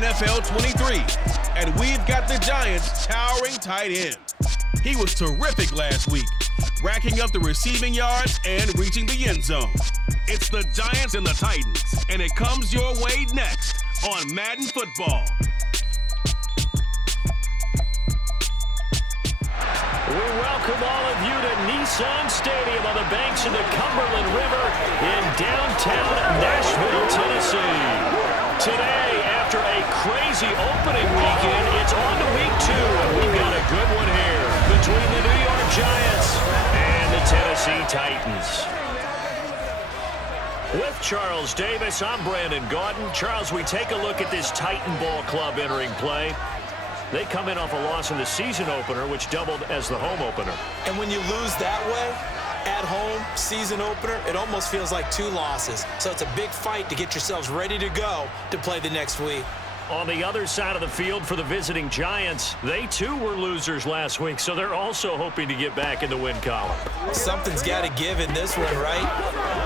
NFL 23, and we've got the Giants' towering tight end. He was terrific last week, racking up the receiving yards and reaching the end zone. It's the Giants and the Titans, and it comes your way next on Madden Football. We welcome all of you to Nissan Stadium on the banks of the Cumberland River in downtown Nashville, Tennessee. Today, after a crazy opening weekend, it's on to week 2, and we've got a good one here between the New York Giants and the Tennessee Titans. With Charles Davis, I'm Brandon Gaudin. Charles, we take a look at this Titan Ball Club entering play. They come in off a loss in the season opener, which doubled as the home opener. And when you lose that way, at home, season opener, it almost feels like 2 losses. So it's a big fight to get yourselves ready to go to play the next week. On the other side of the field for the visiting Giants, they too were losers last week, so they're also hoping to get back in the win column. Something's got to give in this one, right?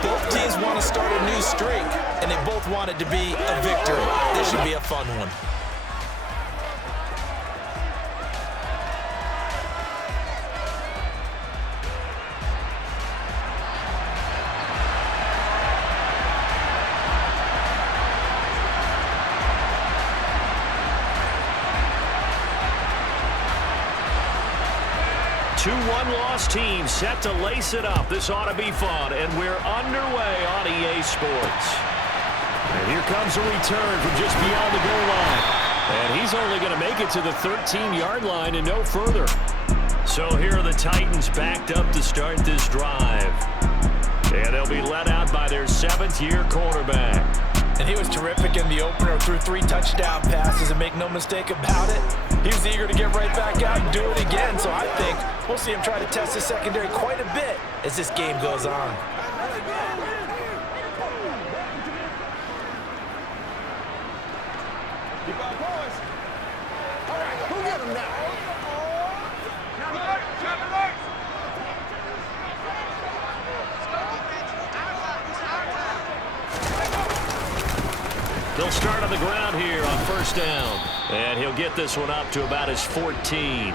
Both teams want to start a new streak, and they both want it to be a victory. This should be a fun one. Two one-loss teams set to lace it up. This ought to be fun, and we're underway on EA Sports. And here comes a return from just beyond the goal line. And he's only going to make it to the 13-yard line and no further. So here are the Titans backed up to start this drive. And they'll be let out by their 7th-year quarterback. And he was terrific in the opener, threw 3 touchdown passes, and make no mistake about it, he was eager to get right back out and do it again. So I think we'll see him try to test the secondary quite a bit as this game goes on. All right, who get him now? They'll start on the ground here on first down. And he'll get this one up to about his 14.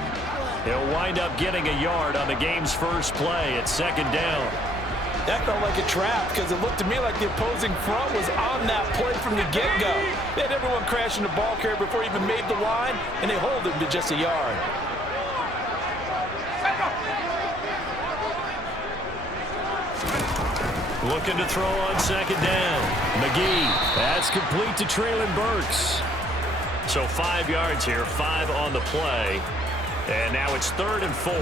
He'll wind up getting a yard on the game's first play at 2nd down. That felt like a trap because it looked to me like the opposing front was on that play from the get-go. They had everyone crashing the ball carrier before he even made the line, and they hold him to just a yard. Looking to throw on 2nd down. McGee. That's complete to Traylon Burks. So 5 yards here, 5 on the play. And now it's 3rd and 4.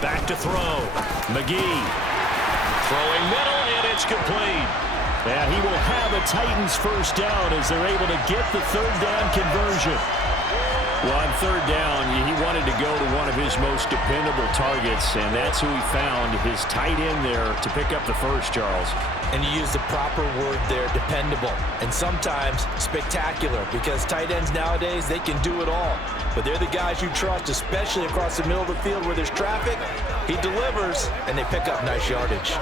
Back to throw. McGee. Throwing middle, and it's complete. And he will have a Titans first down as they're able to get the 3rd down conversion. Well, on 3rd down, he wanted to go to one of his most dependable targets, and that's who he found, his tight end there, to pick up the first, Charles. And you use the proper word there, dependable, and sometimes spectacular, because tight ends nowadays, they can do it all. But they're the guys you trust, especially across the middle of the field where there's traffic. He delivers, and they pick up nice yardage.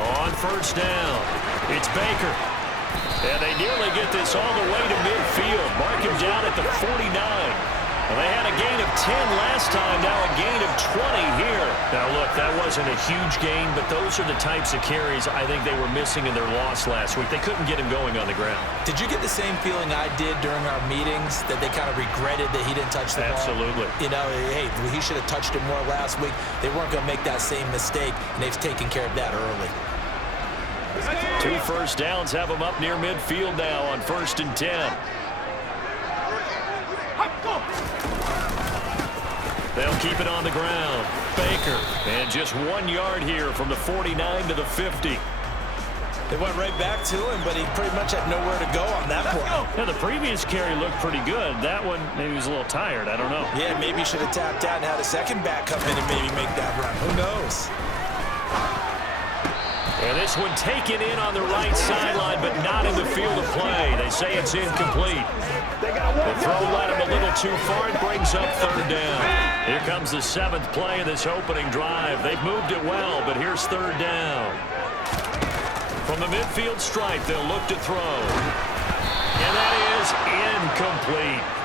On first down, it's Baker. And they nearly get this all the way to midfield. Mark him down at the 49. Well, they had a gain of 10 last time, now a gain of 20 here. Now, look, that wasn't a huge gain, but those are the types of carries I think they were missing in their loss last week. They couldn't get him going on the ground. Did you get the same feeling I did during our meetings, that they kind of regretted that he didn't touch the ball? Absolutely. You know, hey, he should have touched it more last week. They weren't going to make that same mistake, and they've taken care of that early. 2 first downs have them up near midfield now on 1st and 10. They'll keep it on the ground. Baker, and just 1 yard here from the 49 to the 50. They went right back to him, but he pretty much had nowhere to go on that play. Yeah, the previous carry looked pretty good. That one, maybe he was a little tired. I don't know. Yeah, maybe he should have tapped out and had a second back come in and maybe make that run. Who knows? And this one taken in on the right sideline, but not in the field of play. They say it's incomplete. The throw led him a little too far and brings up third down. Here comes the 7th play of this opening drive. They've moved it well, but here's third down. From the midfield stripe, they'll look to throw. And that is incomplete.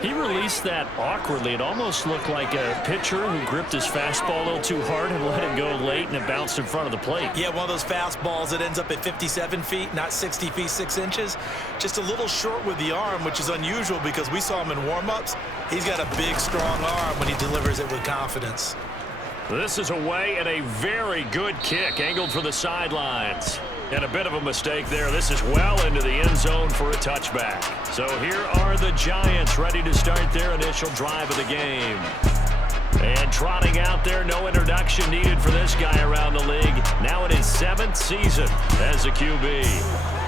He released that awkwardly. It almost looked like a pitcher who gripped his fastball a little too hard and let it go late, and it bounced in front of the plate. Yeah, one of those fastballs that ends up at 57 feet, not 60 feet, 6 inches. Just a little short with the arm, which is unusual because we saw him in warm-ups. He's got a big, strong arm when he delivers it with confidence. This is away and a very good kick, angled for the sidelines. And a bit of a mistake there. This is well into the end zone for a touchback. So here are the Giants ready to start their initial drive of the game. And trotting out there, no introduction needed for this guy around the league. Now in his 7th season as a QB.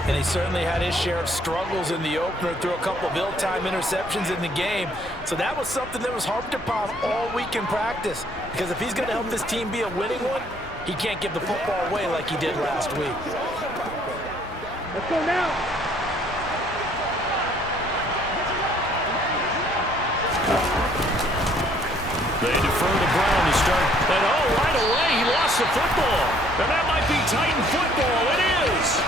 And he certainly had his share of struggles in the opener, threw a couple of ill-timed interceptions in the game. So that was something that was harped upon all week in practice. Because if he's going to help this team be a winning one, he can't give the football away like he did last week. Let's go now. They defer to Brown to start. And right away, he lost the football. And that might be Titan football. It is.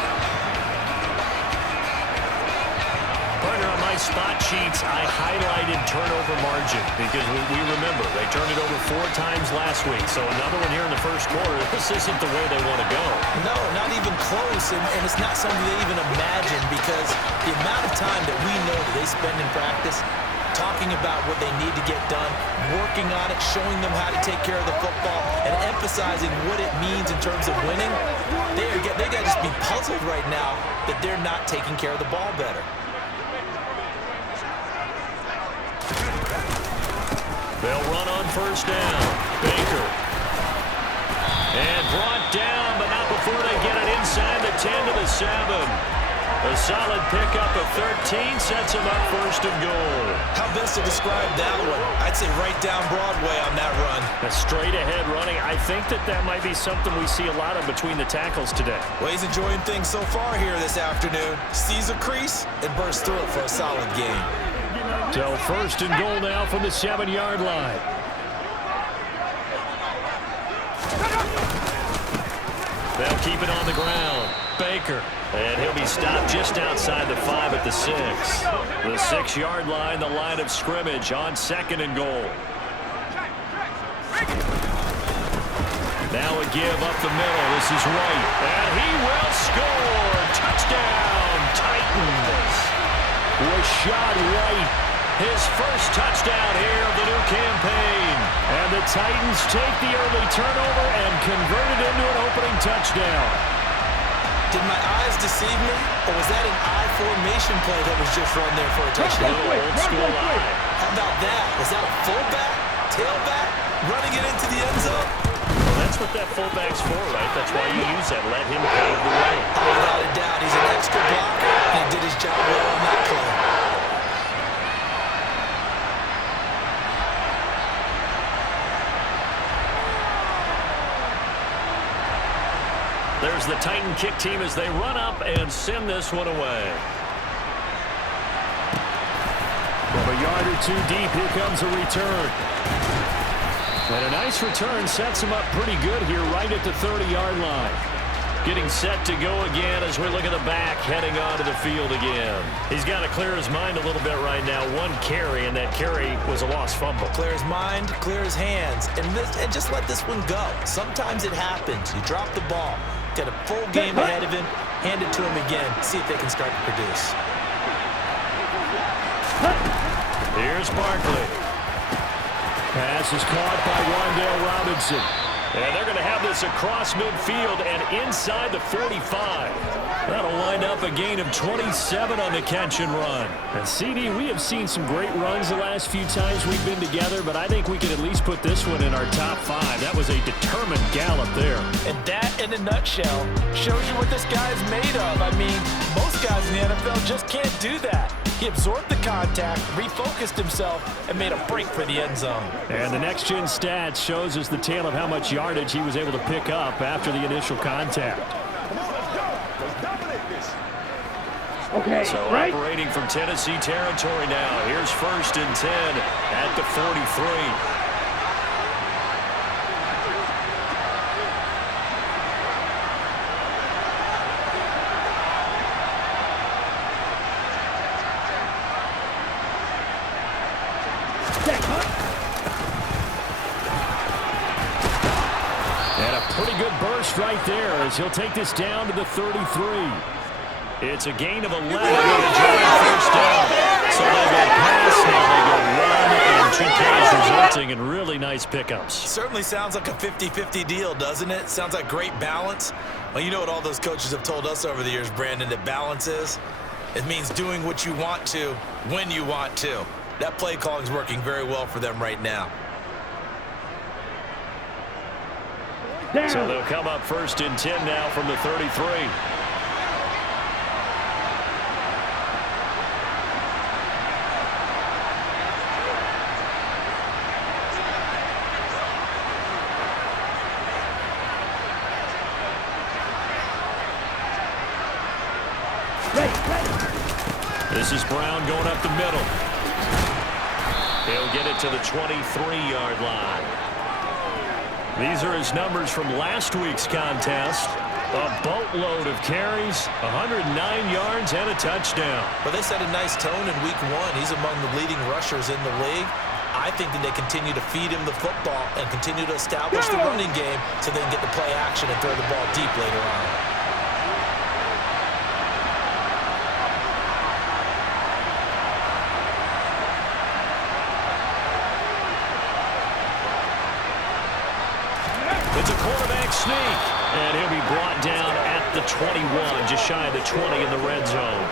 Partner, on my spot sheets, I highlighted turnover margin because we remember they turned it over 4 times last week. So another one here in the first quarter. This isn't the way they want to go. No, not even close. And it's not something they even imagine because the amount of time that we know that they spend in practice talking about what they need to get done, working on it, showing them how to take care of the football, and emphasizing what it means in terms of winning, they got to just be puzzled right now that they're not taking care of the ball better. They'll run on first down. Baker. And brought down, but not before they get it inside the 10 to the 7. A solid pickup of 13 sets him up first and goal. How best to describe that one? I'd say right down Broadway on that run. A straight-ahead running. I think that might be something we see a lot of between the tackles today. Well, he's enjoying things so far here this afternoon. Sees a crease and bursts through it for a solid game. So first and goal now from the 7-yard line. They'll keep it on the ground. Baker. And he'll be stopped just outside the 5 at the 6. The 6-yard line, the line of scrimmage on second and goal. Now a give up the middle. This is White. And he will score. Touchdown, Titans. Rashad White, his first touchdown here of the new campaign. And the Titans take the early turnover and convert it into an opening touchdown. Did my eyes deceive me, or was that an I formation play that was just run there for a touchdown? Old school I. How about that? Is that a fullback, tailback, running it into the end zone? Well, that's what that fullback's for, right? That's why you use that. Let him pave the way. Without a doubt, he's an extra blocker, and he did his job well on that play. There's the Titan kick team as they run up and send this one away. From a yard or 2 deep, here comes a return. And a nice return sets him up pretty good here right at the 30-yard line. Getting set to go again as we look at the back heading onto the field again. He's got to clear his mind a little bit right now. 1 carry, and that carry was a lost fumble. Clear his mind, clear his hands, and just let this one go. Sometimes it happens. You drop the ball. Got a full game ahead of him. Hand it to him again. See if they can start to produce. Here's Barkley. Pass is caught by Wan'Dale Robinson. And they're going to have this across midfield and inside the 45. That'll wind up a gain of 27 on the catch and run. And CD, we have seen some great runs the last few times we've been together, but I think we could at least put this one in our top 5. That was a determined gallop there. And that, in a nutshell, shows you what this guy is made of. I mean, most guys in the NFL just can't do that. He absorbed the contact, refocused himself, and made a break for the end zone. And the next-gen stats shows us the tale of how much yardage he was able to pick up after the initial contact. Okay, so right. Operating from Tennessee territory now. Here's 1st and 10 at the 43. Right there as he'll take this down to the 33. It's a gain of 11 with a giant first down. So they go pass, now they go run, and 2 plays resulting in really nice pickups. Certainly sounds like a 50-50 deal, doesn't it? Sounds like great balance. Well, you know what all those coaches have told us over the years, Brandon, that balance is? It means doing what you want to when you want to. That play calling is working very well for them right now. So they'll come up 1st and 10 now from the 33. This is Brown going up the middle. He'll get it to the 23-yard line. These are his numbers from last week's contest. A boatload of carries, 109 yards, and a touchdown. Well, they set a nice tone in week 1. He's among the leading rushers in the league. I think that they continue to feed him the football and continue to establish the running game so they can get the play action and throw the ball deep later on. It's a quarterback sneak, and he'll be brought down at the 21, just shy of the 20 in the red zone.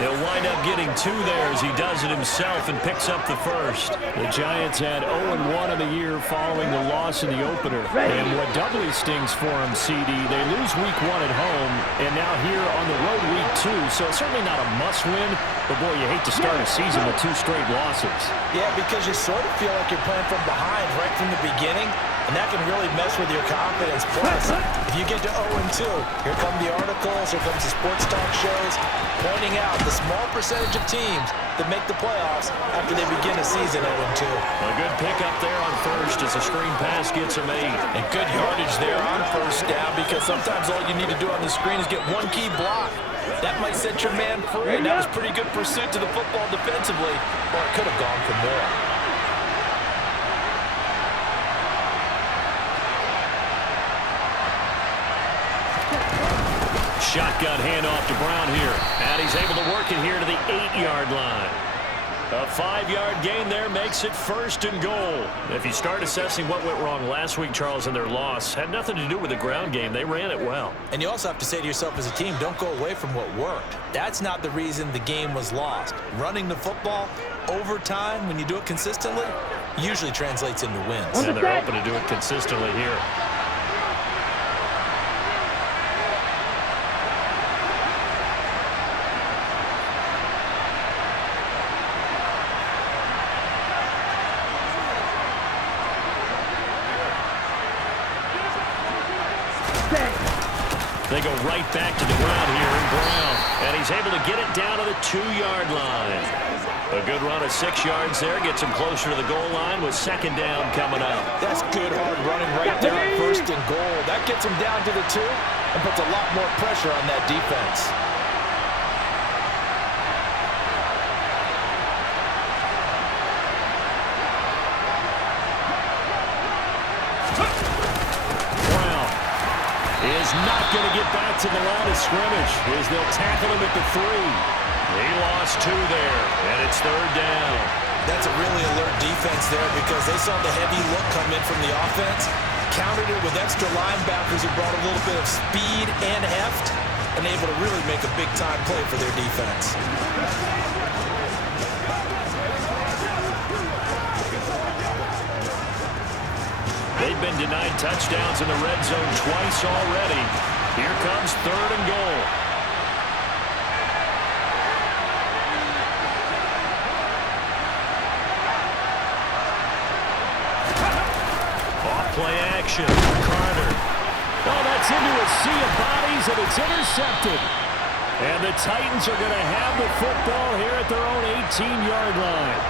He'll wind up getting 2 there as he does it himself and picks up the first. The Giants had 0-1 in the year following the loss in the opener. And what doubly stings for them, CD, they lose week 1 at home, and now here on the road week 2, so it's certainly not a must-win, but boy, you hate to start a season with 2 straight losses. Yeah, because you sort of feel like you're playing from behind right from the beginning. And that can really mess with your confidence. Plus, if you get to 0-2, here come the articles, here comes the sports talk shows, pointing out the small percentage of teams that make the playoffs after they begin a season 0-2. A good pickup there on first as a screen pass gets him 8. And good yardage there on first down because sometimes all you need to do on the screen is get one key block. That might set your man free. And that was pretty good pursuit to the football defensively, or it could have gone for more. Shotgun handoff to Brown here. And he's able to work it here to the 8-yard line. A 5-yard gain there makes it 1st and goal. If you start assessing what went wrong last week, Charles, in their loss, had nothing to do with the ground game. They ran it well. And you also have to say to yourself as a team, don't go away from what worked. That's not the reason the game was lost. Running the football over time, when you do it consistently, usually translates into wins. And they're hoping to do it consistently here. They go right back to the ground here in Brown. And he's able to get it down to the 2-yard line. A good run of 6 yards there. Gets him closer to the goal line with 2nd down coming up. That's good hard running right there on 1st and goal. That gets him down to the 2 and puts a lot more pressure on that defense. Is not going to get back to the line of scrimmage as they'll tackle him at the 3. He lost 2 there, and it's 3rd down. That's a really alert defense there because they saw the heavy look come in from the offense, countered it with extra linebackers who brought a little bit of speed and heft, and able to really make a big-time play for their defense. They've been denied touchdowns in the red zone twice already. Here comes 3rd and goal. Play action. Carter. Oh, that's into a sea of bodies, and it's intercepted. And the Titans are going to have the football here at their own 18-yard line.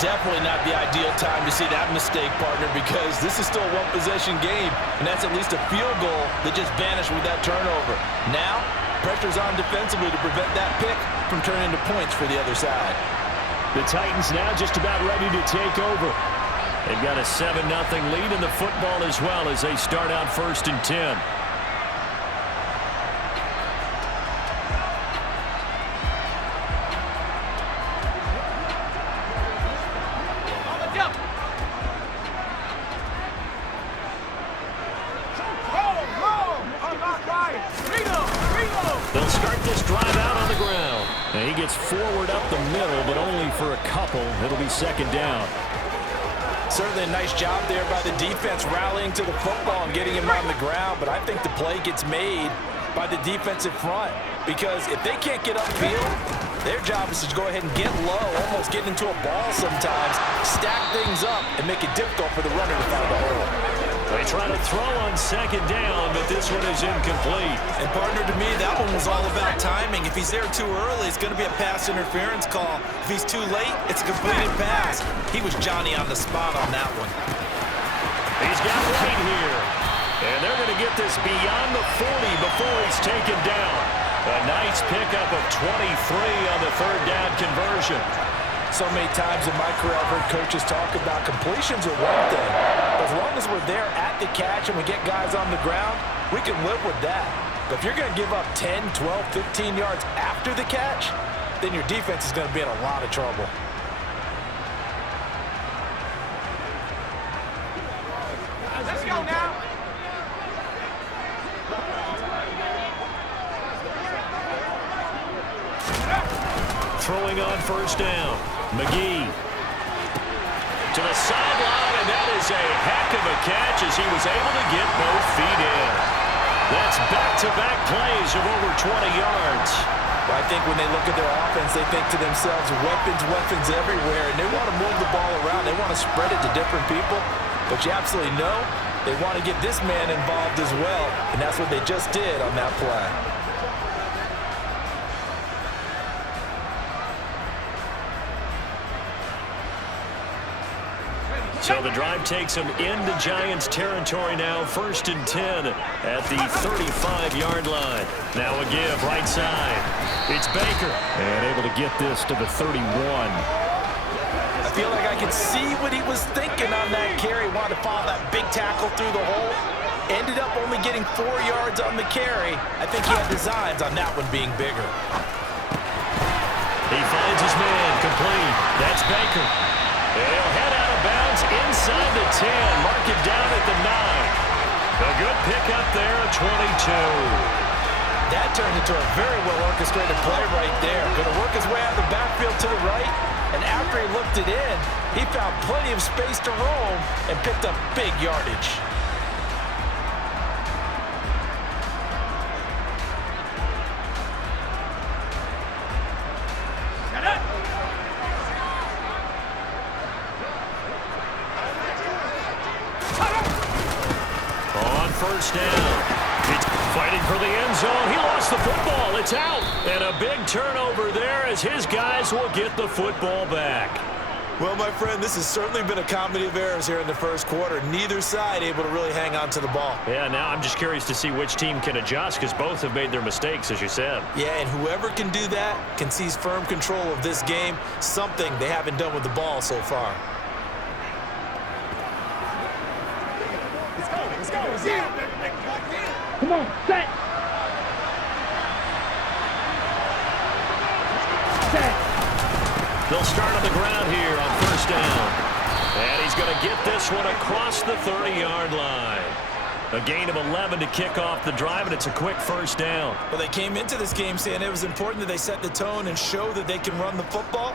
Definitely not the ideal time to see that mistake, partner, because this is still a one-possession game, and that's at least a field goal that just vanished with that turnover. Now, pressure's on defensively to prevent that pick from turning into points for the other side. The Titans now just about ready to take over. They've got a 7-0 lead in the football as well as they start out 1st and 10. They'll start this drive out on the ground. And he gets forward up the middle, but only for a couple. It'll be 2nd down. Certainly a nice job there by the defense rallying to the football and getting him on the ground, but I think the play gets made by the defensive front because if they can't get upfield, their job is to go ahead and get low, almost get into a ball sometimes, stack things up, and make it difficult for the runner to find a hole. They try to throw on 2nd down, but this one is incomplete. And partner, to me, that one was all about timing. If he's there too early, it's going to be a pass interference call. If he's too late, it's a completed pass. He was Johnny on the spot on that one. He's got White here. And they're going to get this beyond the 40 before he's taken down. A nice pickup of 23 on the 3rd down conversion. So many times in my career, I've heard coaches talk about completions are one thing. But as long as we're there at the catch and we get guys on the ground, we can live with that. But if you're going to give up 10, 12, 15 yards after the catch, then your defense is going to be in a lot of trouble. Let's go now. Throwing on 1st down. McGee to the sideline, and that is a heck of a catch as he was able to get both feet in. That's back-to-back plays of over 20 yards. Well, I think when they look at their offense, they think to themselves, weapons everywhere, and they want to move the ball around. They want to spread it to different people, but you absolutely know they want to get this man involved as well, and that's what they just did on that play. So the drive takes them into Giants territory now, 1st and 10 at the 35-yard line. Now a give right side. It's Baker, and able to get this to the 31. I feel like I could see what he was thinking on that carry. Wanted to follow that big tackle through the hole. Ended up only getting 4 yards on the carry. I think he had designs on that one being bigger. He finds his man complete. That's Baker. They'll head out of bounds inside the 10. Mark it down at the 9. A good pickup there at 22. That turned into a very well-orchestrated play right there. Going to work his way out of the backfield to the right. And after he looked it in, he found plenty of space to roam and picked up big yardage. On 1st down. It's fighting for the end zone. He lost the football. It's out. And a big turnover there as his guys will get the football back. Well, my friend, this has certainly been a comedy of errors here in the 1st quarter. Neither side able to really hang on to the ball. Yeah, now I'm just curious to see which team can adjust because both have made their mistakes, as you said. Yeah, and whoever can do that can seize firm control of this game, something they haven't done with the ball so far. Let's go. Come on, set. They'll start on the ground here on 1st down. And he's going to get this one across the 30-yard line. A gain of 11 to kick off the drive, and it's a quick 1st down. Well, they came into this game saying it was important that they set the tone and show that they can run the football.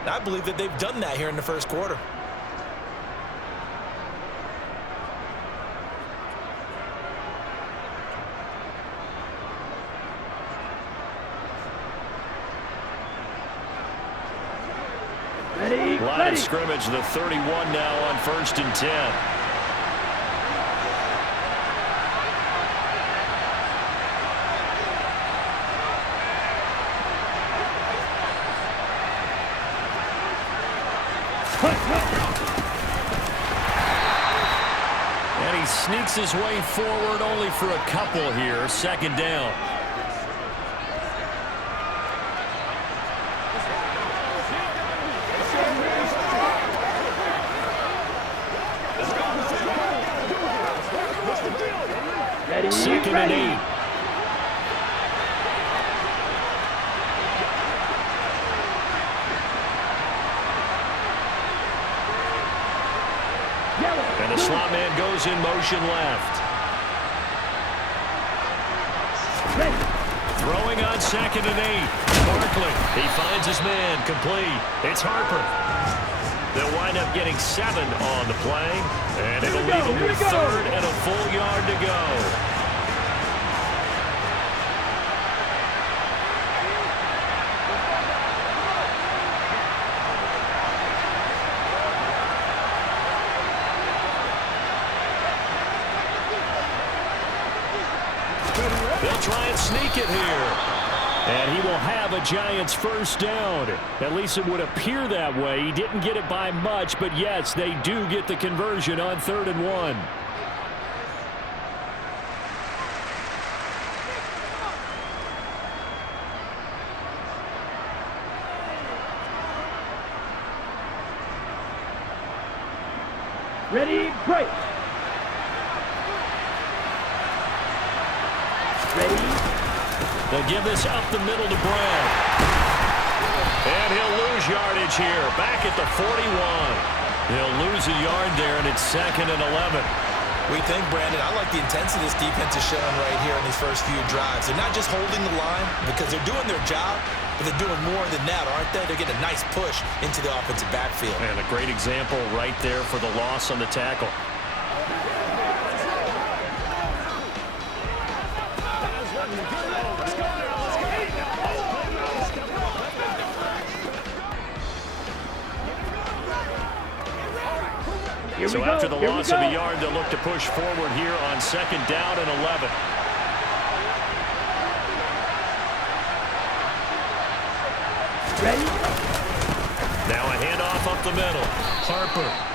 And I believe that they've done that here in the 1st quarter. Line of scrimmage, the 31 now on 1st and 10. And he sneaks his way forward only for a couple here. Second down. Second and 8. And the slot man goes in motion left. Throwing on second and 8. Barkley. He finds his man. Complete. It's Harper. They'll wind up getting 7 on the play. And it'll leave them with third and a full yard to go. They'll try and sneak it here. And he will have a Giants first down. At least it would appear that way. He didn't get it by much, but yes, they do get the conversion on 3rd and 1. Ready, break. Ready. They'll give this up the middle to Brown. And he'll lose yardage here. Back at the 41. He'll lose a yard there, and it's 2nd and 11. We think, Brandon, I like the intensity this defense is showing right here in these first few drives. They're not just holding the line because they're doing their job, but they're doing more than that, aren't they? They're getting a nice push into the offensive backfield. And a great example right there for the loss on the tackle. So after the loss of a yard, they'll look to push forward here on 2nd down and 11. Ready. Now a handoff up the middle. Harper.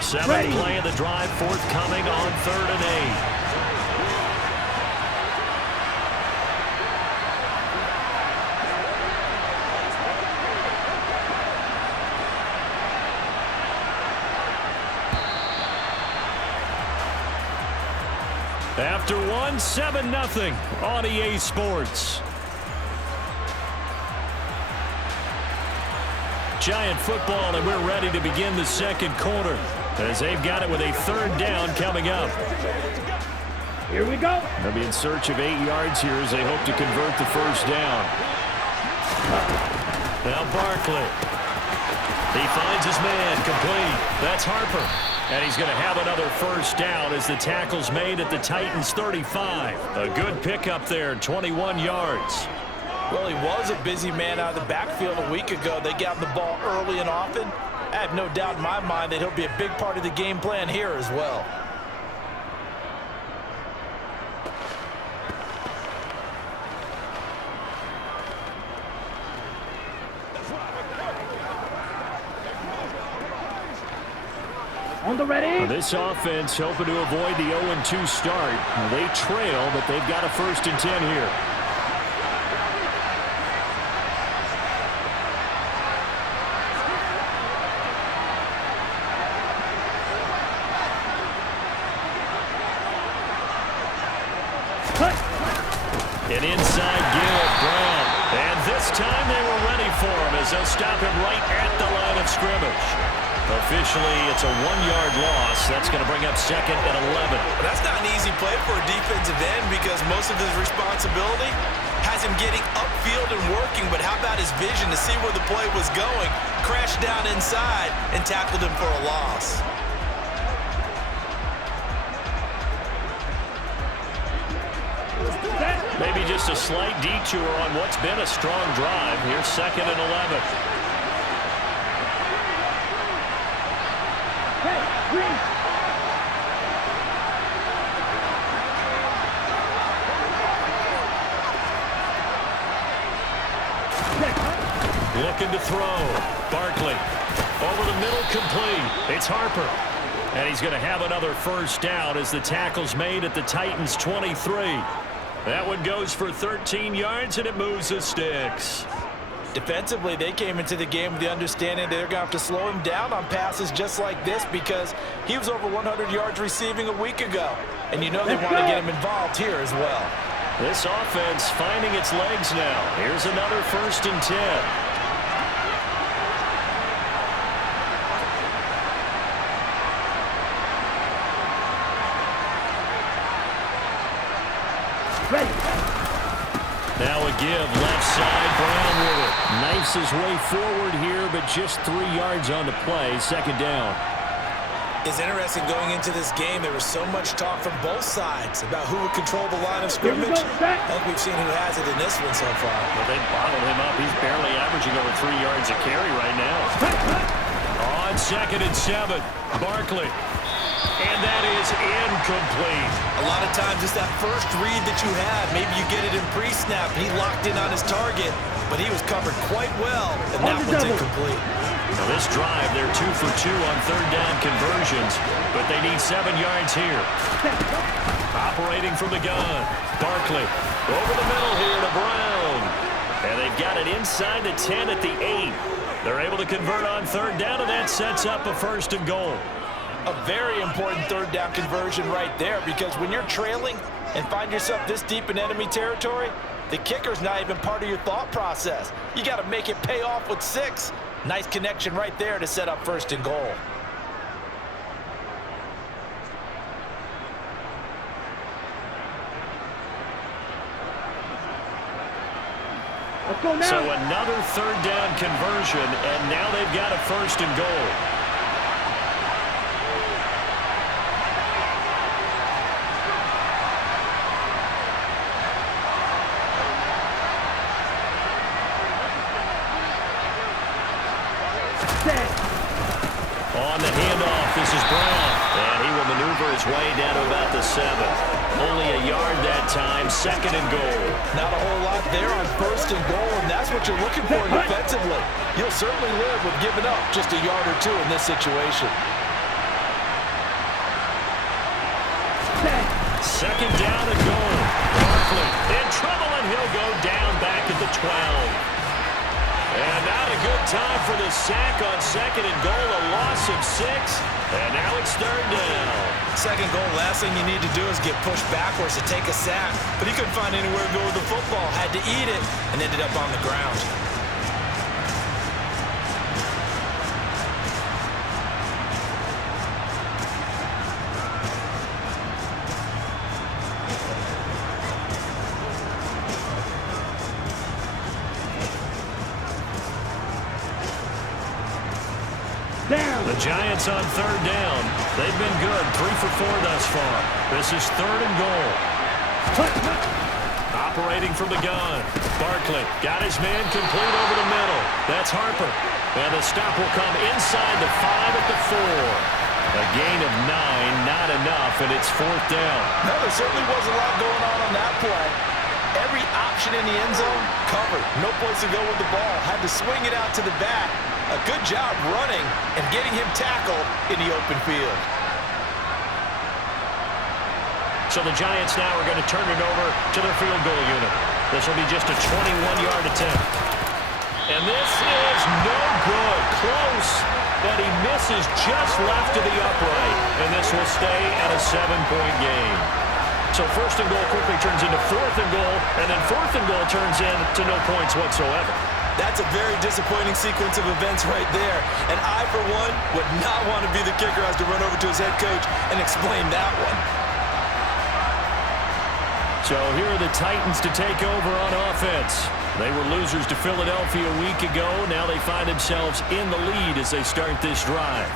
Seventh play of the drive forthcoming on 3rd and 8. After 1, 7-0 on EA Sports. Giant football, and we're ready to begin the second quarter as they've got it with a 3rd down coming up. Here we go. They'll be in search of 8 yards here as they hope to convert the first down. Now Barkley. He finds his man. Complete. That's Harper. And he's going to have another first down as the tackle's made at the Titans' 35. A good pickup there, 21 yards. Well, he was a busy man out of the backfield a week ago. They got the ball early and often. I have no doubt in my mind that he'll be a big part of the game plan here as well. On the ready. This offense hoping to avoid the 0-2 start. They trail, but they've got a 1st and 10 here. An inside give, Brown. And this time they were ready for him as they'll stop him right at the line of scrimmage. Officially, it's a 1-yard loss. That's going to bring up 2nd and 11. That's not an easy play for a defensive end because most of his responsibility has him getting upfield and working. But how about his vision to see where the play was going, crashed down inside, and tackled him for a loss. Maybe just a slight detour on what's been a strong drive. Here's 2nd and 11. Hey, green. Looking to throw. Barkley. Over the middle, complete. It's Harper. And he's going to have another first down as the tackle's made at the Titans' 23. That one goes for 13 yards, and it moves the sticks. Defensively, they came into the game with the understanding they're going to have to slow him down on passes just like this because he was over 100 yards receiving a week ago. And you know they want to get him involved here as well. This offense finding its legs now. Here's another 1st and 10. Now a give, left side, Brown with it. Knifes his way forward here, but just 3 yards on the play, 2nd down. It's interesting going into this game. There was so much talk from both sides about who would control the line of scrimmage. I think we've seen who has it in this one so far. Well, they bottled him up. He's barely averaging over 3 yards a carry right now. On 2nd and 7, Barkley. And that is incomplete. A lot of times it's that first read that you have. Maybe you get it in pre-snap. He locked in on his target, but he was covered quite well, and that one's incomplete. Now this drive, they're 2 for 2 on 3rd down conversions, but they need 7 yards here. Operating from the gun, Barkley over the middle here to Brown. And they've got it inside the 10 at the 8. They're able to convert on 3rd down, and that sets up a 1st and goal. A very important 3rd down conversion right there because when you're trailing and find yourself this deep in enemy territory, the kicker's not even part of your thought process. You got to make it pay off with 6. Nice connection right there to set up 1st and goal. Let's go now. So another 3rd down conversion, and now they've got a 1st and goal. On the handoff, this is Brown. And he will maneuver his way down to about the 7. Only a yard that time, 2nd and goal. Not a whole lot there on 1st and goal, and that's what you're looking for defensively. You'll certainly live with giving up just a yard or 2 in this situation. 2nd down and goal. Barkley in trouble, and he'll go down back at the 12. And not a good time for the sack on 2nd and goal, a loss of 6, and now it's 3rd down. 2nd goal, last thing you need to do is get pushed backwards to take a sack, but he couldn't find anywhere to go with the football, had to eat it, and ended up on the ground. The Giants on 3rd down. They've been good, 3 for 4 thus far. This is 3rd and goal. Operating from the gun. Barkley got his man complete over the middle. That's Harper. And the stop will come inside the 5 at the 4. A gain of 9, not enough, and it's 4th down. No, there certainly was a lot going on that play. Every option in the end zone covered. No place to go with the ball. Had to swing it out to the back. A good job running and getting him tackled in the open field. So the Giants now are going to turn it over to their field goal unit. This will be just a 21-yard attempt. And this is no good. Close, but he misses just left of the upright. And this will stay at a 7-point game. So 1st and goal quickly turns into 4th and goal, and then 4th and goal turns into no points whatsoever. That's a very disappointing sequence of events right there. And I, for one, would not want to be the kicker who has to run over to his head coach and explain that one. So here are the Titans to take over on offense. They were losers to Philadelphia a week ago. Now they find themselves in the lead as they start this drive.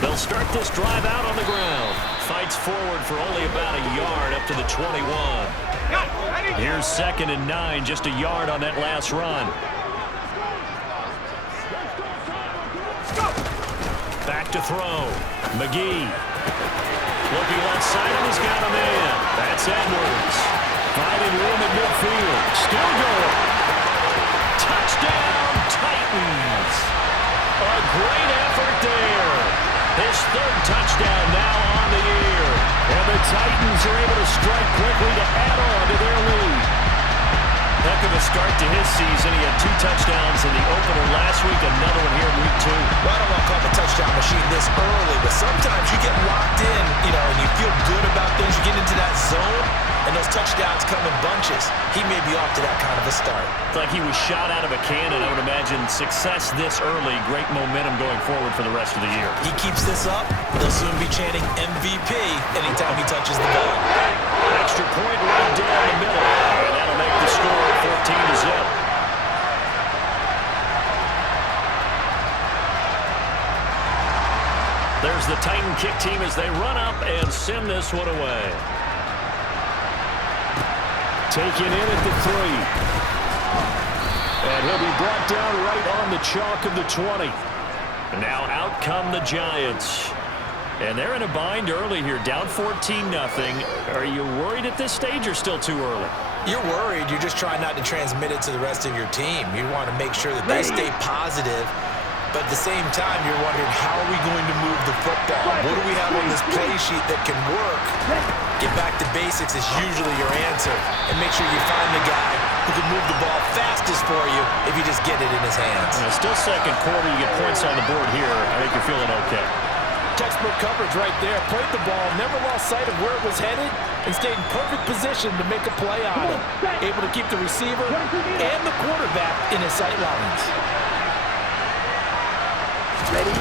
They'll start this drive out on the ground. Fights forward for only about a yard up to the 21. Here's 2nd and 9, just a yard on that last run. Back to throw. McGee. Looking left side, and he's got a man. That's Edwards. Finding room in midfield. Still going. Touchdown, Titans. A great effort there. His 3rd touchdown now on the year. And the Titans are able to strike quickly to add on to their lead. Heck of a start to his season. He had 2 touchdowns in the opener last week, another one here in week 2. Well, I don't want to call him a touchdown machine this early, but sometimes you get locked in, and you feel good about things. You get into that zone, and those touchdowns come in bunches. He may be off to that kind of a start. It's like he was shot out of a cannon. I would imagine success this early, great momentum going forward for the rest of the year. He keeps this up, they'll soon be chanting MVP anytime he touches the ball. Extra point right down the middle, and that'll make the score 14-0. There's the Titan kick team as they run up and send this one away. Taken in at the 3. And he'll be brought down right on the chalk of the 20. Now out come the Giants. And they're in a bind early here, down 14-0. Are you worried at this stage or still too early? You're worried. You're just trying not to transmit it to the rest of your team. You want to make sure that they stay positive. But at the same time, you're wondering, how are we going to move the football? What do we have on this play sheet that can work? Get back to basics is usually your answer. And make sure you find the guy who can move the ball fastest for you if you just get it in his hands. Still 2nd quarter, you get points on the board here. I think you're feeling okay. Textbook coverage right there. Played the ball, never lost sight of where it was headed, and stayed in perfect position to make a play on it. Able to keep the receiver and the quarterback in his sight lines. Ready?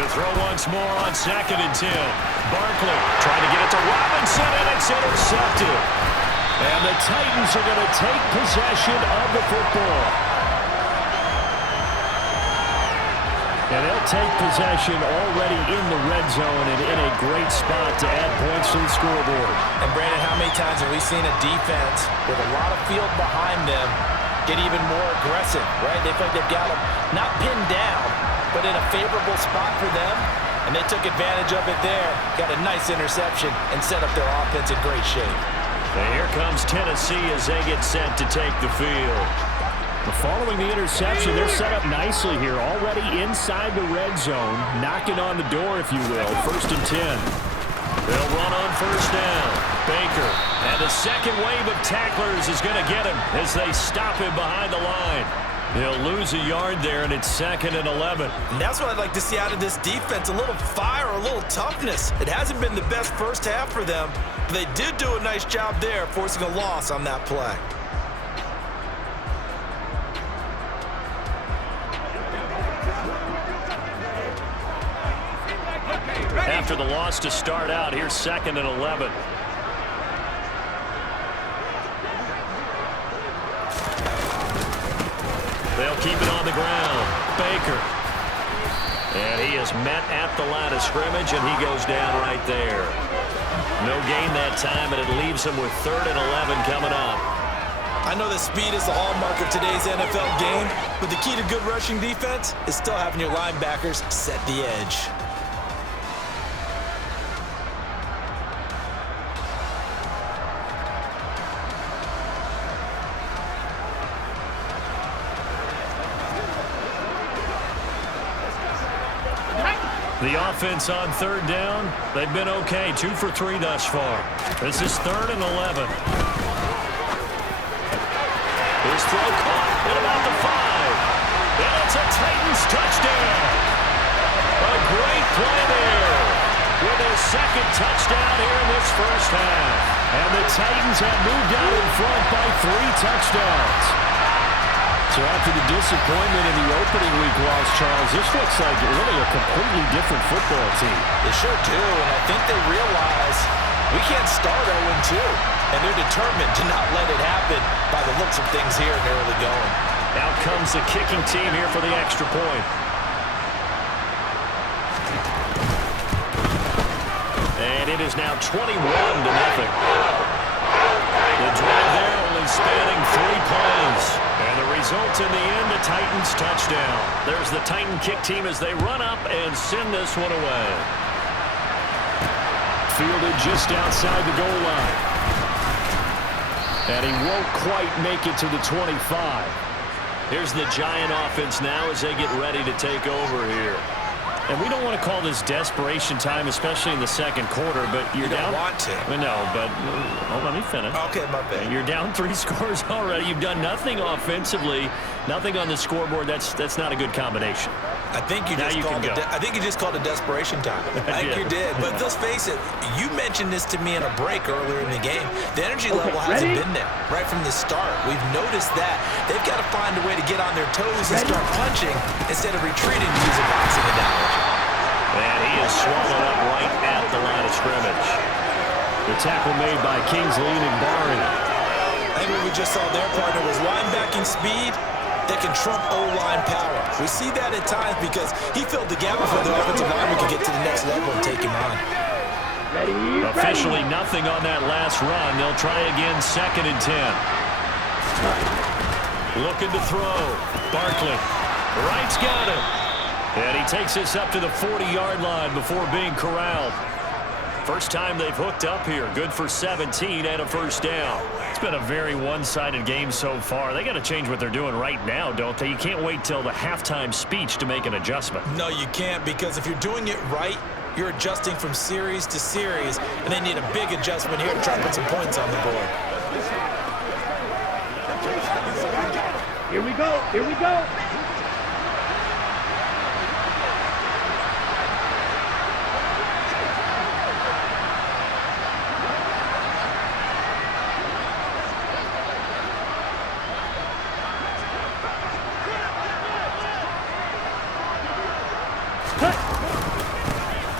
To throw once more on 2nd and 10. Barkley trying to get it to Robinson, and it's intercepted. And the Titans are going to take possession of the football. And they'll take possession already in the red zone and in a great spot to add points to the scoreboard. And Brandon, how many times have we seen a defense with a lot of field behind them get even more aggressive, right? They feel like they've got them not pinned down, but in a favorable spot for them, and they took advantage of it there. Got a nice interception and set up their offense in great shape. And here comes Tennessee as they get set to take the field. Following the interception, they're set up nicely here, already inside the red zone, knocking on the door, if you will. 1st and 10. They'll run on 1st down. Baker, and the second wave of tacklers is going to get him as they stop him behind the line. He'll lose a yard there, and it's 2nd and 11. And that's what I'd like to see out of this defense, a little fire, a little toughness. It hasn't been the best first half for them, but they did do a nice job there, forcing a loss on that play. After the loss to start out, here's 2nd and 11. They'll keep it on the ground. Baker. And he is met at the line of scrimmage, and he goes down right there. No gain that time, and it leaves him with 3rd and 11 coming up. I know that speed is the hallmark of today's NFL game, but the key to good rushing defense is still having your linebackers set the edge. The offense on 3rd down, they've been okay. 2 for 3 thus far. This is 3rd and 11. His throw caught at about the 5. And it's a Titans touchdown. A great play there with his 2nd touchdown here in this first half. And the Titans have moved out in front by 3 touchdowns. So after the disappointment in the opening week loss, Charles, this looks like really a completely different football team. They sure do, and I think they realize we can't start 0-2, and they're determined to not let it happen by the looks of things here in the early going. Out comes the kicking team here for the extra point. It is now 21-0. The drive there only spanning 3 plays. And the result in the end, a Titans touchdown. There's the Titan kick team as they run up and send this one away. Fielded just outside the goal line. And he won't quite make it to the 25. Here's the Giant offense now as they get ready to take over here. And we don't want to call this desperation time, especially in the second quarter, but you're down. You don't want to. No, but let me finish. Okay, my bad. You're down 3 scores already. You've done nothing offensively, nothing on the scoreboard. That's not a good combination. I think you just called it desperation time. I think you did. But let's face it, you mentioned this to me in a break earlier in the game. The energy level hasn't been there right from the start. We've noticed that. They've got to find a way to get on their toes and start punching instead of retreating, to use a boxing analogy. And he is swallowed up right at the line of scrimmage. The tackle made by Kingsley and Barry. I think what we just saw their partner was linebacking speed that can trump O-line power. We see that at times because he filled the gap before the offensive lineman could get to the next level and take him on. Officially nothing on that last run. They'll try again, 2nd and 10. Looking to throw. Barkley. Wright's got it. And he takes this up to the 40-yard line before being corralled. First time they've hooked up here. Good for 17 and a first down. It's been a very one-sided game so far. They got to change what they're doing right now, don't they? You can't wait till the halftime speech to make an adjustment. No, you can't, because if you're doing it right, you're adjusting from series to series, and they need a big adjustment here to try to put some points on the board. Here we go. Here we go.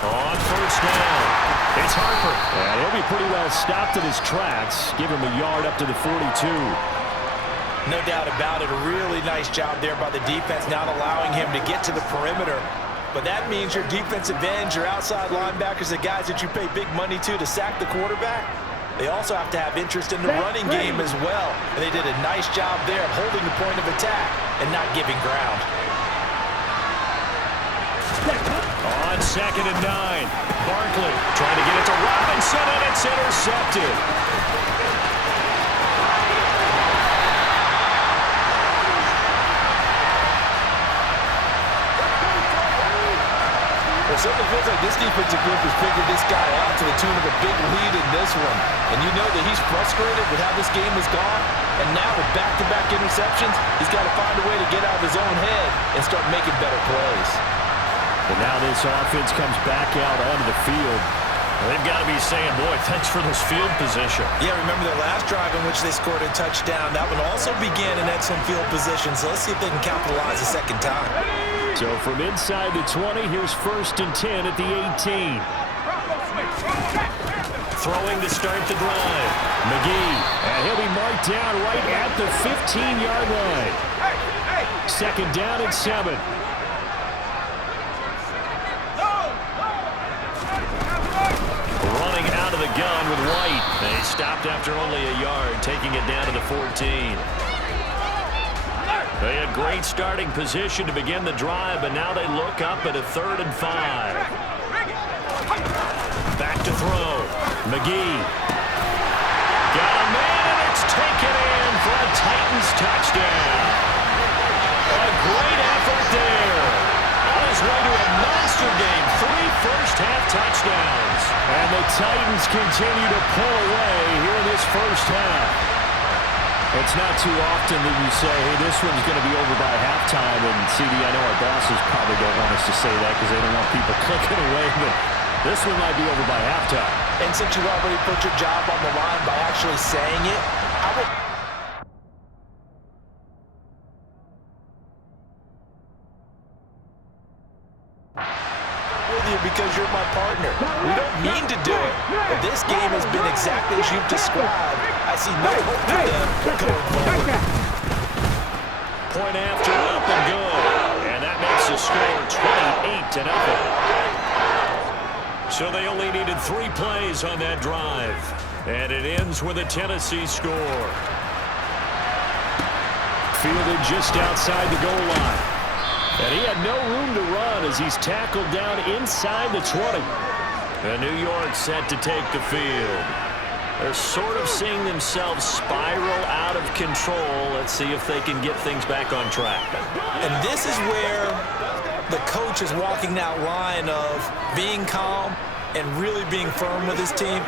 On first down, it's Harper. And he'll be pretty well stopped in his tracks. Give him a yard up to the 42. No doubt about it. A really nice job there by the defense, not allowing him to get to the perimeter. But that means your defensive ends, your outside linebackers, the guys that you pay big money to sack the quarterback, they also have to have interest in the running game as well. And they did a nice job there of holding the point of attack and not giving ground. On 2nd and 9, Barkley trying to get it to Robinson, and it's intercepted. Well, certainly feels like this defensive group has figured this guy out to the tune of a big lead in this one. And you know that he's frustrated with how this game has gone. And now with back-to-back interceptions, he's got to find a way to get out of his own head and start making better plays. And now this offense comes back out onto the field. They've got to be saying, boy, thanks for this field position. Yeah, remember their last drive in which they scored a touchdown. That one also began in excellent field position. So let's see if they can capitalize a second time. So from inside the 20, here's 1st and 10 at the 18. Throwing to start the drive. McGee, and he'll be marked down right at the 15-yard line. 2nd down and 7. Running out of the gun with White. They stopped after only a yard, taking it down to the 14. They had great starting position to begin the drive, but now they look up at a 3rd and 5. Back to throw. McGee. Got a man, and it's taken in for a Titans touchdown. A great effort there. On his way to a monster game. 3 first-half touchdowns. And the Titans continue to pull away here in this first half. It's not too often that you say, hey, this one's going to be over by halftime. And, CD, I know our bosses probably don't want us to say that because they don't want people clicking away, but this one might be over by halftime. And since you've already put your job on the line by actually saying it, I will... with you because you're my partner. We don't mean to do it, but this game has been exactly as you've described. I see no hope for them going forward. Point after, up and good. And that makes the score 28-0. So they only needed 3 plays on that drive. And it ends with a Tennessee score. Fielded just outside the goal line. And he had no room to run as he's tackled down inside the 20. And New York set to take the field. They're sort of seeing themselves spiral out of control. Let's see if they can get things back on track. And this is where the coach is walking that line of being calm and really being firm with his team.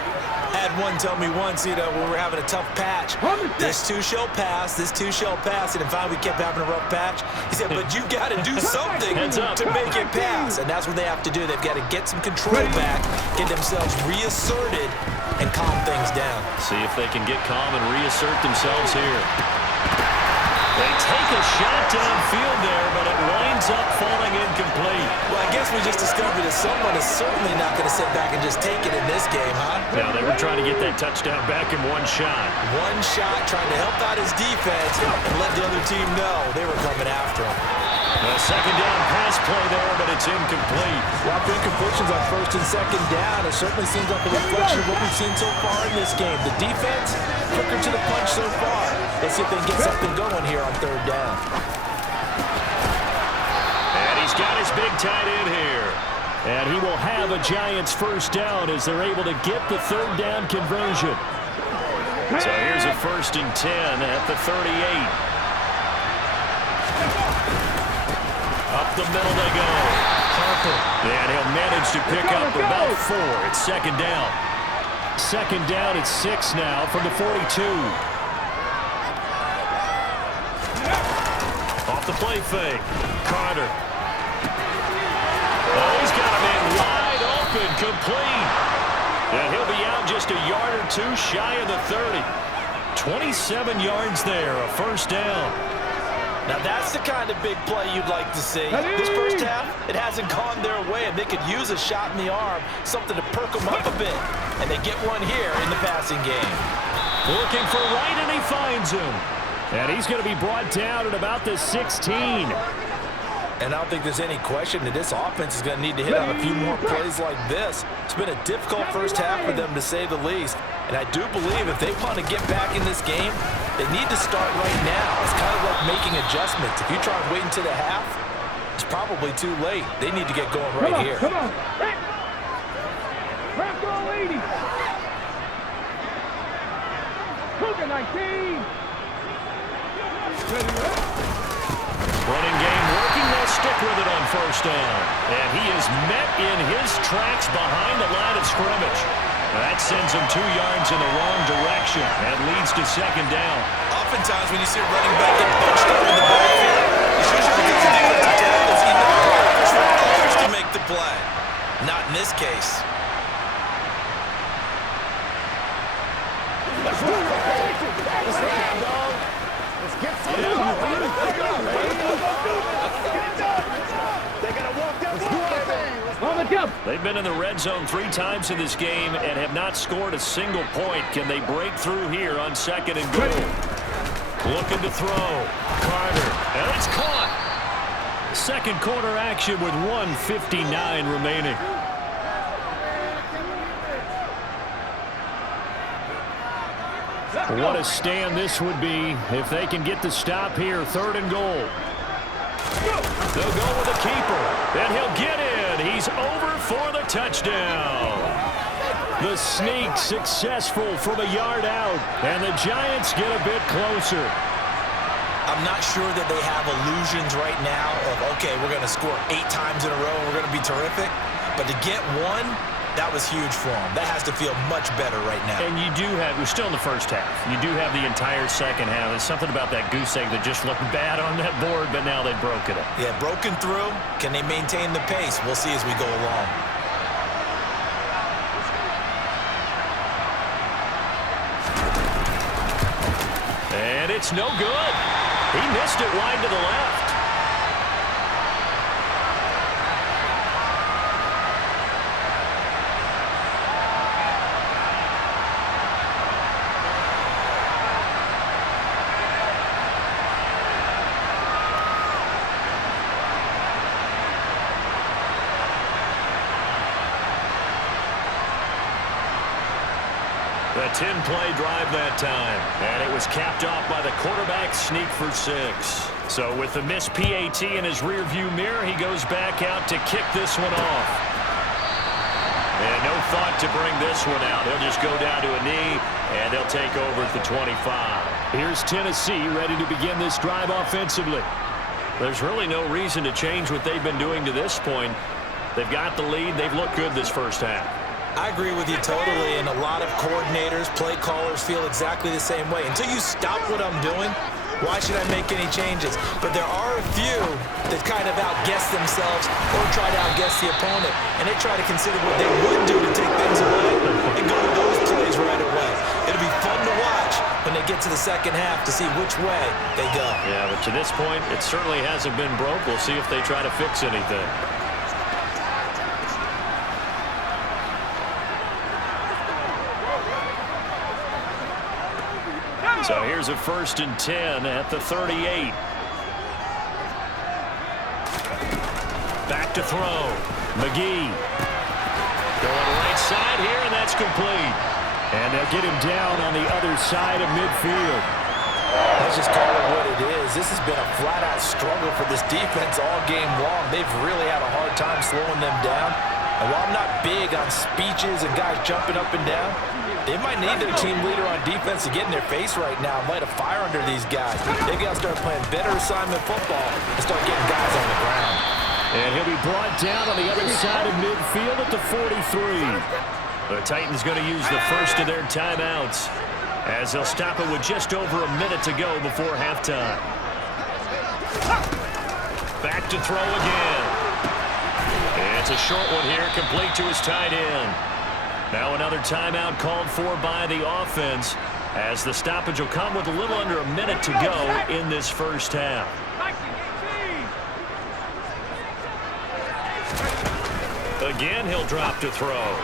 Had one tell me once, when we were having a tough patch, this too shall pass, this too shall pass. And finally we kept having a rough patch. He said, but you got to do something to make it pass. And that's what they have to do. They've got to get some control back, get themselves reasserted, and calm things down. See if they can get calm and reassert themselves here. They take a shot downfield there, but it winds up falling incomplete. Well, I guess we just discovered that someone is certainly not going to sit back and just take it in this game, huh? Now, they were trying to get that touchdown back in one shot. One shot, trying to help out his defense and let the other team know they were coming after him. A second down pass play there, but it's incomplete. Well, incompletions on first and second down. It certainly seems like a reflection of what we've seen so far in this game. The defense, quicker to the punch so far. Let's see if they can get something going here on third down. And he's got his big tight end here. And he will have a Giants first down as they're able to get the third down conversion. So here's a 1st and 10 at the 38. Up the middle they go. Harper. And he'll manage to pick up about 4. It's second down. Second down at 6 now from the 42. Off the play fake. Carter. Oh, he's got a man wide open, complete. And he'll be out just a yard or 2 shy of the 30. 27 yards there, a first down. Now that's the kind of big play you'd like to see. This first half, it hasn't gone their way, and they could use a shot in the arm, something to perk them up a bit. And they get one here in the passing game. Looking for Wright, and he finds him. And he's going to be brought down at about the 16. And I don't think there's any question that this offense is going to need to hit on a few more plays like this. It's been a difficult first half for them, to say the least. And I do believe if they want to get back in this game, they need to start right now. It's kind of like making adjustments. If you try and wait until the half, it's probably too late. They need to get going right here. Come on. Crack all 80. Cougar 19. Running game working. They'll stick with it on first down. And he is met in his tracks behind the line of scrimmage. That sends him 2 yards in the wrong direction and leads to second down. Oftentimes when you see a running back get punched up in the backfield, it's usually because the defensive tackles he knows others to make the play. Not in this case. Let's get some. They gotta walk down. On the jump. They've been in the red zone 3 times in this game and have not scored a single point. Can they break through here on second and goal? Looking to throw. Carter. And it's caught. Second quarter action with 1:59 remaining. What a stand this would be if they can get the stop here. Third and goal. They'll go with the keeper. And he'll get in. He's over for the touchdown. The sneak successful from a yard out. And the Giants get a bit closer. I'm not sure that they have illusions right now of, okay, we're going to score 8 times in a row and we're going to be terrific. But to get one, that was huge for them. That has to feel much better right now. And you do have, we're still in the first half. You do have the entire second half. There's something about that goose egg that just looked bad on that board, but now they've broken it. Yeah, broken through. Can they maintain the pace? We'll see as we go along. And it's no good. He missed it wide to the left. The 10-play drive that time. And it was capped off by the quarterback sneak for 6. So with the missed PAT in his rearview mirror, he goes back out to kick this one off. And no thought to bring this one out. He'll just go down to a knee, and they'll take over at the 25. Here's Tennessee ready to begin this drive offensively. There's really no reason to change what they've been doing to this point. They've got the lead. They've looked good this first half. I agree with you totally, and a lot of coordinators, play callers feel exactly the same way. Until you stop what I'm doing, why should I make any changes? But there are a few that kind of outguess themselves or try to outguess the opponent, and they try to consider what they would do to take things away and go to those plays right away. It'll be fun to watch when they get to the second half to see which way they go. Yeah, but to this point, it certainly hasn't been broke. We'll see if they try to fix anything. So here's a 1st and 10 at the 38. Back to throw. McGee. Going right side here, and that's complete. And they'll get him down on the other side of midfield. Let's just call it what it is. This has been a flat-out struggle for this defense all game long. They've really had a hard time slowing them down. And while I'm not big on speeches and guys jumping up and down, they might need their team leader on defense to get in their face right now and light a fire under these guys. They've got to start playing better assignment football and start getting guys on the ground. And he'll be brought down on the other side of midfield at the 43. The Titans going to use the first of their timeouts as they'll stop it with just over a minute to go before halftime. Back to throw again. It's a short one here, complete to his tight end. Now another timeout called for by the offense as the stoppage will come with a little under a minute to go in this first half. Again, he'll drop to throw.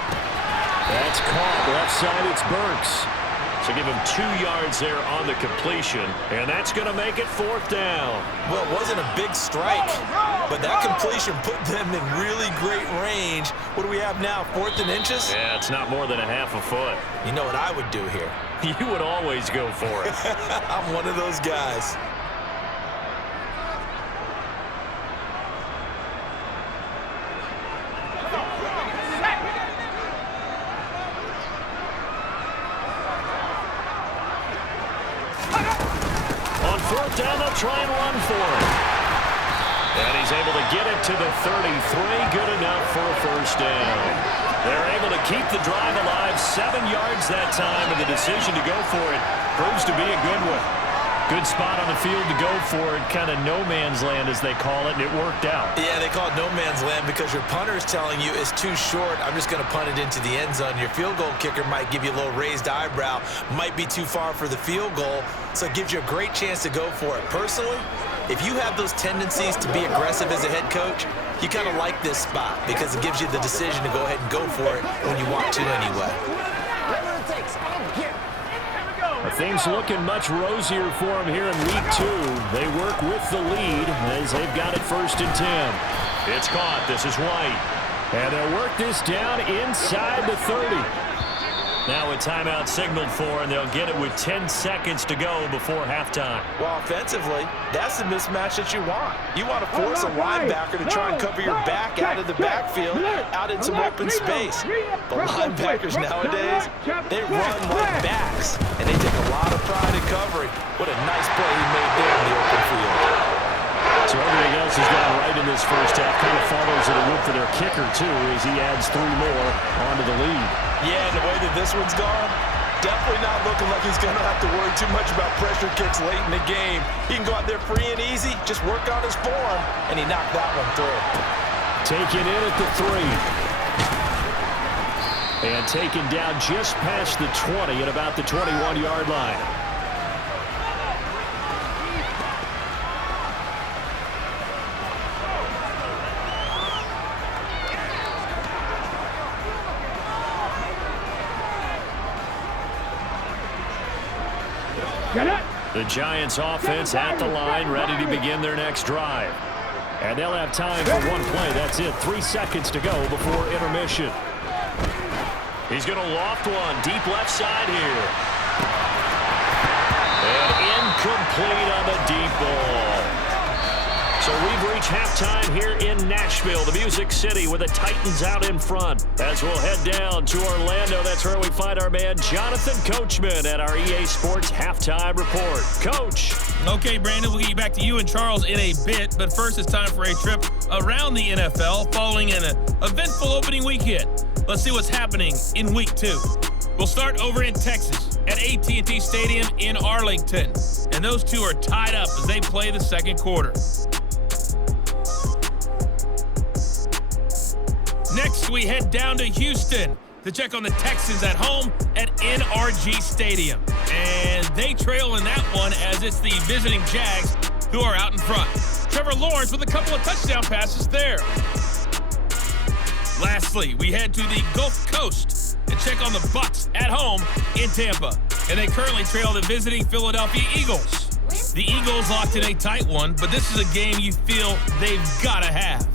That's caught. Left side, it's Burks. So give him 2 yards there on the completion, and that's going to make it 4th down. Well, it wasn't a big strike, but that completion put them in really great range. What do we have now, 4th and inches? Yeah, it's not more than a half a foot. You know what I would do here? You would always go for it. I'm one of those guys. Down, they'll try and run for it. And he's able to get it to the 33. Good enough for a 1st down. They're able to keep the drive alive. 7 yards that time, and the decision to go for it proves to be a good one. Good spot on the field to go for it. Kind of no man's land, as they call it, and it worked out. Yeah, they call it no man's land because your punter is telling you it's too short. I'm just going to punt it into the end zone. Your field goal kicker might give you a little raised eyebrow. Might be too far for the field goal, so it gives you a great chance to go for it. Personally, if you have those tendencies to be aggressive as a head coach, you kind of like this spot because it gives you the decision to go ahead and go for it when you want to anyway. Things looking much rosier for them here in week 2. They work with the lead as they've got it 1st and 10. It's caught. This is White. And they'll work this down inside the 30. Now a timeout signaled for, and they'll get it with 10 seconds to go before halftime. Well, offensively, that's the mismatch that you want. You want to force a linebacker to try and cover your back out of the backfield, out in some open space. The linebackers nowadays, they run like backs, and they take a lot of pride in covering. What a nice play he made there in the open field. So everything else has gone right in this first half. Kind of follows it a look for their kicker, too, as he adds 3 more onto the lead. Yeah, and the way that this one's gone, definitely not looking like he's going to have to worry too much about pressure kicks late in the game. He can go out there free and easy, just work on his form, and he knocked that one through. Taken in at the 3. And taken down just past the 20 at about the 21-yard line. The Giants offense at the line, ready to begin their next drive. And they'll have time for one play. That's it. 3 seconds to go before intermission. He's going to loft one deep left side here. And incomplete on the deep ball. So we've reached halftime here in Nashville, the Music City, with the Titans out in front. As we'll head down to Orlando, that's where we find our man Jonathan Coachman at our EA Sports Halftime Report. Coach. Okay, Brandon, we'll get back to you and Charles in a bit, but first it's time for a trip around the NFL following an eventful opening weekend. Let's see what's happening in Week 2. We'll start over in Texas at AT&T Stadium in Arlington, and those two are tied up as they play the second quarter. Next, we head down to Houston to check on the Texans at home at NRG Stadium. And they trail in that one as it's the visiting Jags who are out in front. Trevor Lawrence with a couple of touchdown passes there. Lastly, we head to the Gulf Coast and check on the Bucs at home in Tampa. And they currently trail the visiting Philadelphia Eagles. The Eagles locked in a tight one, but this is a game you feel they've got to have.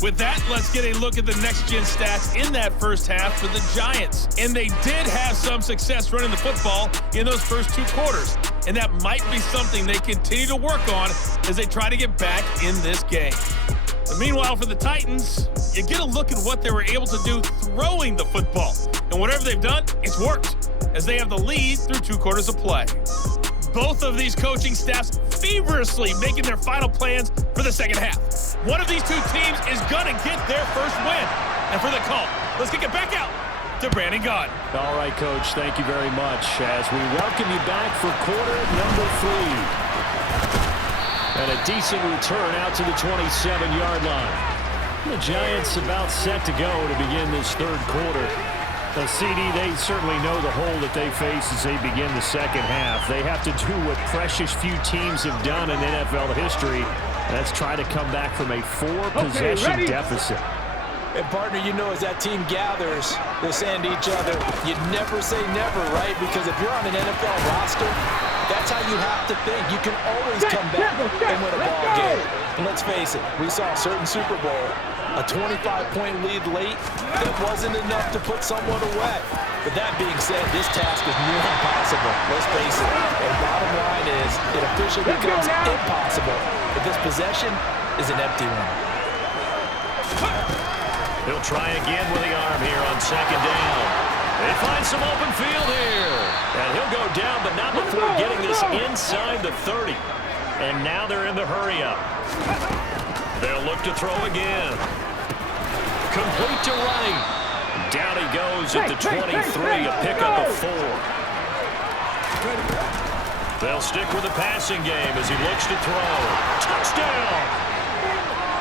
With that, let's get a look at the next-gen stats in that first half for the Giants. And they did have some success running the football in those first two quarters. And that might be something they continue to work on as they try to get back in this game. But meanwhile, for the Titans, you get a look at what they were able to do throwing the football. And whatever they've done, it's worked, as they have the lead through 2 quarters of play. Both of these coaching staffs feverishly making their final plans for the second half. One of these two teams is going to get their first win. And for the call, let's kick it back out to Brandon Gaudin. All right, Coach, thank you very much as we welcome you back for quarter number 3. And a decent return out to the 27-yard line. The Giants about set to go to begin this third quarter. The CD, they certainly know the hole that they face as they begin the second half. They have to do what precious few teams have done in NFL history. That's try to come back from a 4-possession deficit. And, partner, you know, as that team gathers, they're saying to each other, you never say never, right? Because if you're on an NFL roster, that's how you have to think. You can always come back and win a ball game. And let's face it, we saw a certain Super Bowl, a 25-point lead late that wasn't enough to put someone away. But that being said, this task is near impossible. Let's face it. And bottom line is, it officially becomes impossible if this possession is an empty one. He'll try again with the arm here on second down. They find some open field here. And he'll go down, but not before getting this inside the 30. And now they're in the hurry-up. They'll look to throw again. Complete to right. Down he goes at the 23, a pickup of 4. They'll stick with the passing game as he looks to throw. Touchdown!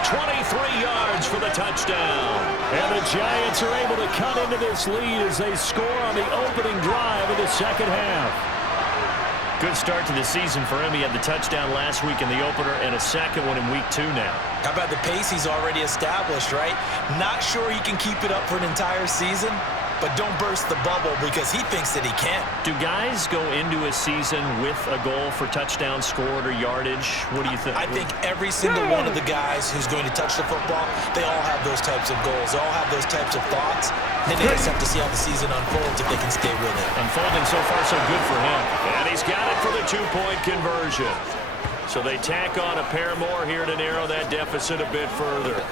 23 yards for the touchdown. And the Giants are able to cut into this lead as they score on the opening drive of the second half. Good start to the season for him. He had the touchdown last week in the opener and a second one in week 2 now. How about the pace he's already established, right? Not sure he can keep it up for an entire season, but don't burst the bubble because he thinks that he can. Do guys go into a season with a goal for touchdown scored or yardage? What do you think? I think every single one of the guys who's going to touch the football, they all have those types of goals. They all have those types of thoughts. And then they just have to see how the season unfolds if they can stay with it. Unfolding so far so good for him. And he's got it for the 2-point conversion. So they tack on a pair more here to narrow that deficit a bit further.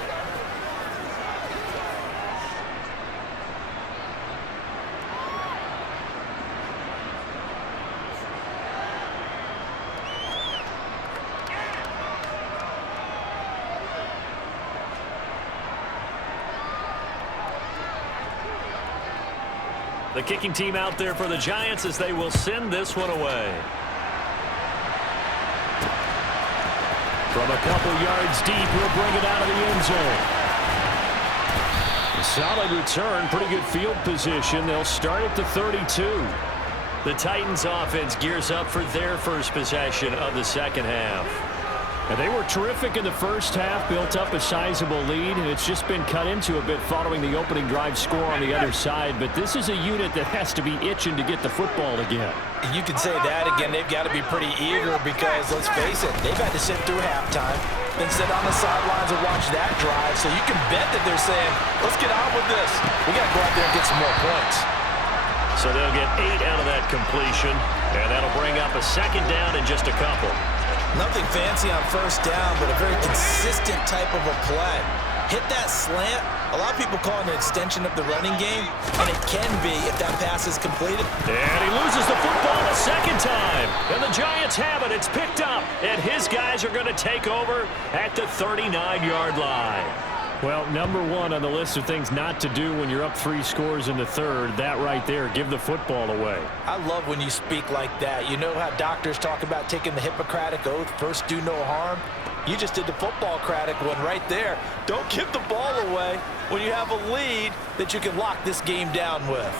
The kicking team out there for the Giants as they will send this one away. From a couple yards deep, he'll bring it out of the end zone. A solid return, pretty good field position. They'll start at the 32. The Titans offense gears up for their first possession of the second half. And they were terrific in the first half, built up a sizable lead, and it's just been cut into a bit following the opening drive score on the other side. But this is a unit that has to be itching to get the football again. You can say that again. They've got to be pretty eager because, let's face it, they've had to sit through halftime. than sit on the sidelines and watch that drive. So you can bet that they're saying, let's get on with this. We got to go out there and get some more points. So they'll get 8 out of that completion, and that'll bring up a second down in just a couple. Nothing fancy on first down, but a very consistent type of a play. Hit that slant. A lot of people call it an extension of the running game, and it can be if that pass is completed. And he loses the football a second time. And the Giants have it. It's picked up, and his guys are going to take over at the 39-yard line. Well, number one on the list of things not to do when you're up 3 scores in the third, that right there, give the football away. I love when you speak like that. You know how doctors talk about taking the Hippocratic Oath, first do no harm? You just did the football-cratic one right there. Don't give the ball away when you have a lead that you can lock this game down with.